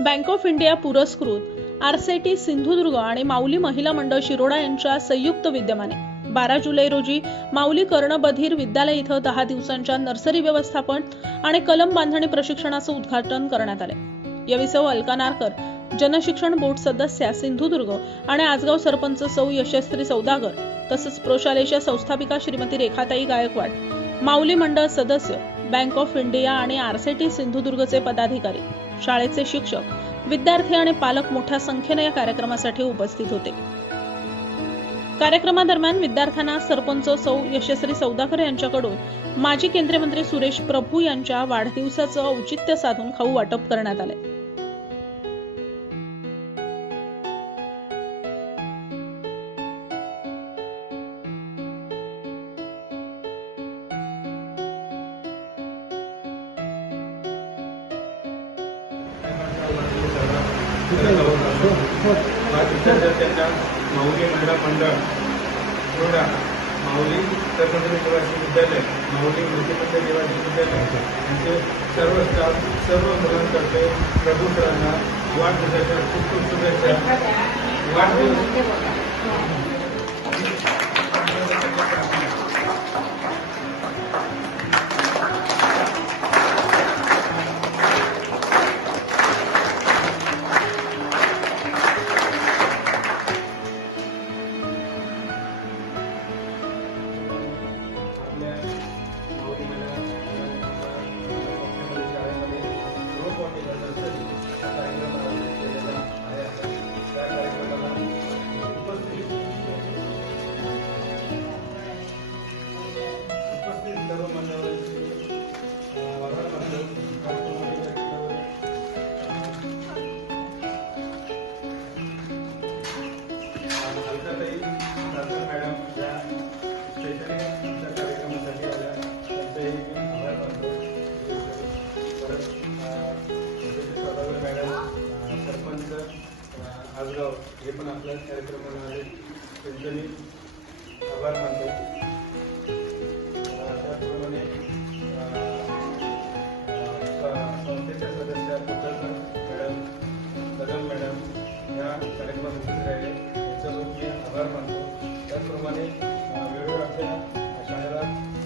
Bank of India पुरस्कृत RSETI Sindhudurg आणि माऊली महिला मंडळ शिरोडा यांच्या संयुक्त विद्यमाने. बारा जुलै रोजी माऊली कर्णबधीर विद्यालय इथं दहा दिवसांच्या नर्सरी व्यवस्थापन आणि कलम बांधणी प्रशिक्षणाचं उद्घाटन करण्यात आले. यावेळी सौ अलका नारकर जनशिक्षण बोर्ड सदस्या सिंधुदुर्ग आणि आजगाव सरपंच सौ यशस्वी सौदागर तसंच प्रोशालेच्या संस्थापिका श्रीमती रेखाताई गायकवाड माऊली मंडळ सदस्य बँक ऑफ इंडिया आणि आरसेटी सिंधुदुर्गचे पदाधिकारी. शाळेचे शिक्षक विद्यार्थी आणि पालक मोठ्या संख्येने या कार्यक्रमासाठी उपस्थित होते. कार्यक्रमादरम्यान विद्यार्थ्यांना सरपंच सौ यशस्वी सौदाकर यांच्याकडून माजी केंद्रीय मंत्री सुरेश प्रभू यांच्या वाढदिवसाचं औचित्य साधून खाऊ वाटप करण्यात आले. विद्यार्थ्यांच्या माऊली महिला मंडळ रोडा माऊली सरपंच निवासी विद्यालय माऊली मूर्तिमंदिर निवासी विद्यालय यांचे सर्व स्टाफ सर्व मुलांतर्फे प्रभू सरांना वाढदिवसाच्या खूप खूप शुभेच्छा. वाढदिवस अलकाताई डाक्टर मॅडम या शैक्षणिक कार्यक्रमासाठी आल्या मी आभार मानतो परत मॅडम सरपंच आजगाव हे पण आपल्या कार्यक्रमाला आले. त्यांचेही आभार मानतो. आभार मानतो. त्याचप्रमाणे वेगवेगळ्या आपल्या शाळेला